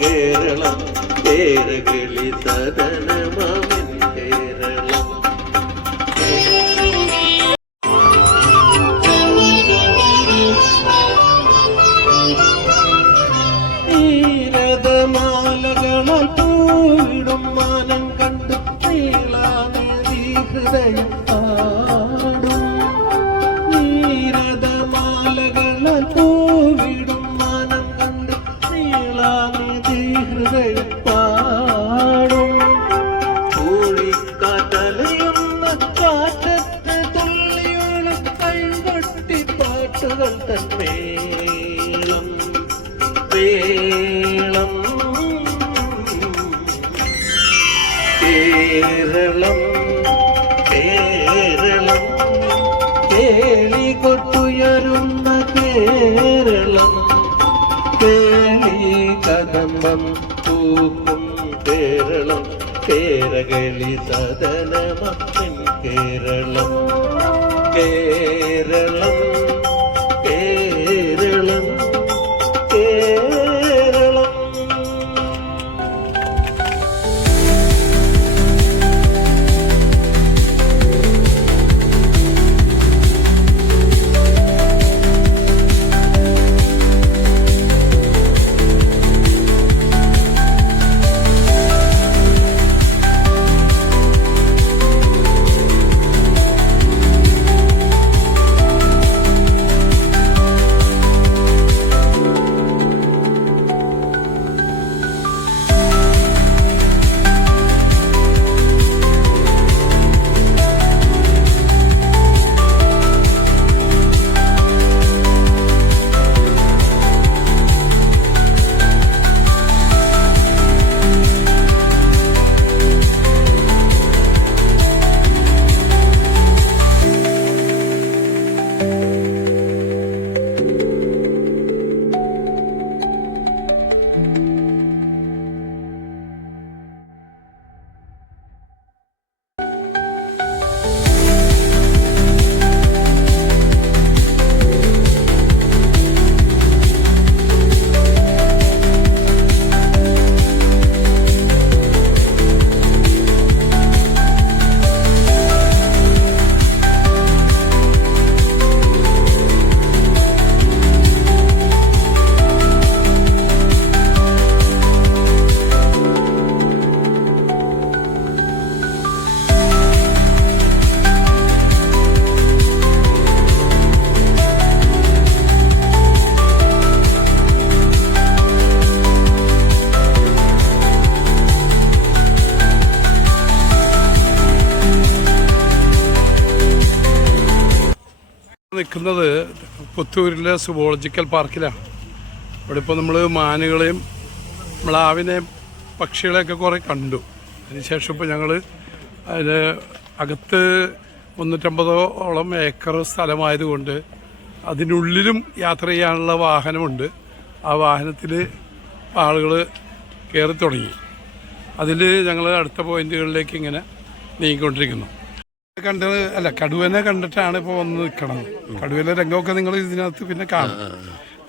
കേരളം കേരകളി സദനമാമൻ കേരളം. നീരതമാലകളാൽ പൂവിടും മാനം കണ്ട് നീളാനീ ഹൃദയം പാടും. നീരതമാലകളാൽ പൂവിടും മാനം കണ്ട് നീളാനീ ഹൃദയം പാടും. കൂളിക്കാറ്റലയുന്ന കാറ്റത്ത് തുള്ളിയോളം കൈകൊട്ടി പാട്ടുകൾ തന്മേളം വേളം. കേരളം കേരളം കേളി കൊട്ടുയരുന്ന കേരളം. കേളി കദംബം പൂക്കും കേരളം. കേരകളി സദനമൻ കേരളം. കേരളം കേരളം കേരളം. നിൽക്കുന്നത് പുത്തൂരിലെ സുവോളജിക്കൽ പാർക്കിലാണ്. ഇവിടെ ഇപ്പോൾ നമ്മൾ മാനുകളെയും മ്ലാവിനെയും പക്ഷികളെയൊക്കെ കുറേ കണ്ടു. അതിനുശേഷം ഇപ്പോൾ ഞങ്ങൾ അതിന് അകത്ത് 350ഓളം ഏക്കർ സ്ഥലമായതുകൊണ്ട് അതിനുള്ളിലും യാത്ര ചെയ്യാനുള്ള വാഹനമുണ്ട്. ആ വാഹനത്തിൽ ആളുകൾ കയറി തുടങ്ങി. അതിൽ ഞങ്ങൾ അടുത്ത പോയിന്റുകളിലേക്ക് ഇങ്ങനെ നീങ്ങിക്കൊണ്ടിരിക്കുന്നു. കണ്ടത് അല്ല, കടുവനെ കണ്ടിട്ടാണ് ഇപ്പോൾ വന്ന് നിൽക്കണത്. കടുവയിലെ രംഗമൊക്കെ നിങ്ങൾ ഇതിനകത്ത് പിന്നെ കാണും.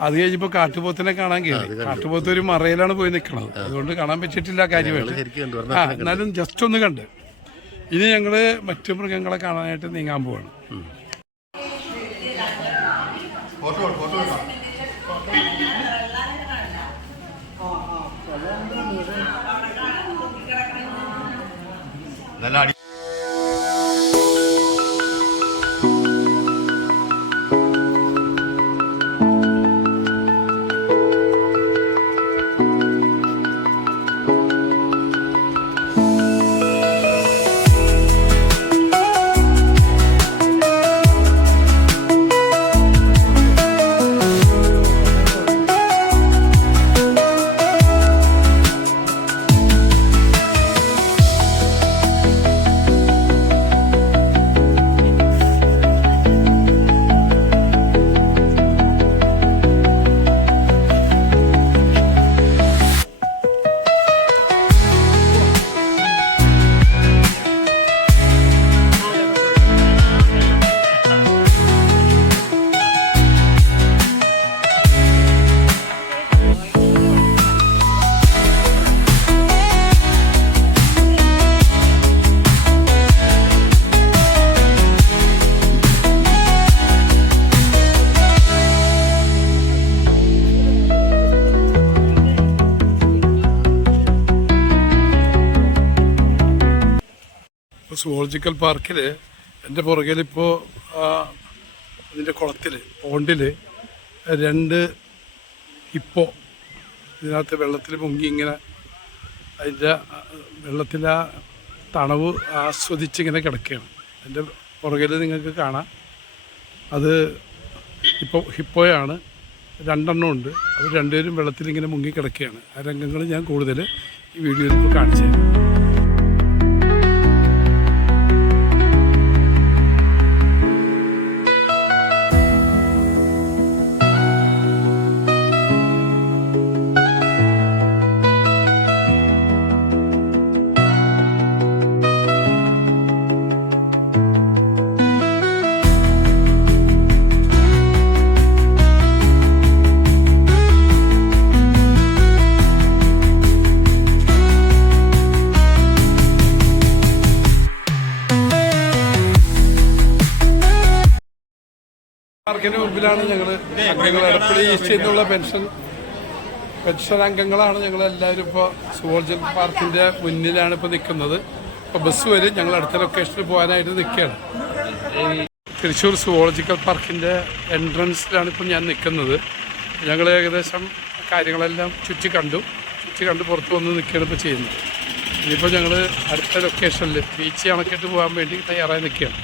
അത് കഴിഞ്ഞപ്പോൾ കാട്ടുപോത്തിനെ കാണാൻ കയറി. കാട്ടുപോത്ത് ഒരു മറയിലാണ് പോയി നിൽക്കണത്, അതുകൊണ്ട് കാണാൻ പറ്റിയിട്ടില്ല കാര്യമായിട്ട്. എന്നാലും ജസ്റ്റ് ഒന്ന് കണ്ട് ഇനി ഞങ്ങൾ മറ്റു മൃഗങ്ങളെ കാണാനായിട്ട് നീങ്ങാൻ പോവാണ്. നല്ല സുവോളജിക്കൽ പാർക്കിൽ എൻ്റെ പുറകിലിപ്പോൾ അതിൻ്റെ കുളത്തിൽ പോണ്ടിൽ 2 ഹിപ്പോ ഇതിനകത്ത് വെള്ളത്തിൽ മുങ്ങി ഇങ്ങനെ അതിൻ്റെ വെള്ളത്തിൽ ആ തണവ് ആസ്വദിച്ചിങ്ങനെ കിടക്കുകയാണ്. എൻ്റെ പുറകിൽ നിങ്ങൾക്ക് കാണാം. അത് ഇപ്പോൾ ഹിപ്പോയാണ്, 2 എണ്ണം ഉണ്ട്. അവർ രണ്ടുപേരും വെള്ളത്തിലിങ്ങനെ മുങ്ങി കിടക്കുകയാണ്. ആ രംഗങ്ങൾ ഞാൻ കൂടുതൽ ഈ വീഡിയോയിൽ ഇപ്പോൾ കാണിച്ചു തരാം. പാർക്കിന് മുമ്പിലാണ് ഞങ്ങൾ അംഗങ്ങൾ, എടപ്പള്ളി ഈസ്റ്റ് നിന്നുള്ള പെൻഷൻ അംഗങ്ങളാണ് ഞങ്ങളെല്ലാവരും. ഇപ്പോൾ സുവോളജിക്കൽ പാർക്കിൻ്റെ മുന്നിലാണ് ഇപ്പോൾ നിൽക്കുന്നത്. ഇപ്പോൾ ബസ് വരും, ഞങ്ങൾ അടുത്ത ലൊക്കേഷനിൽ പോകാനായിട്ട് നിൽക്കുകയാണ്. തൃശ്ശൂർ സുവോളജിക്കൽ പാർക്കിൻ്റെ എൻട്രൻസിലാണ് ഇപ്പോൾ ഞാൻ നിൽക്കുന്നത്. ഞങ്ങൾ ഏകദേശം കാര്യങ്ങളെല്ലാം ചുറ്റി കണ്ട് പുറത്ത് വന്ന് നിൽക്കുകയാണ് ഇപ്പോൾ ചെയ്യുന്നത്. ഇനിയിപ്പോൾ ഞങ്ങൾ അടുത്ത ലൊക്കേഷനിൽ ബീച്ച് അണക്കെട്ട് പോകാൻ വേണ്ടി തയ്യാറായി നിൽക്കുകയാണ്.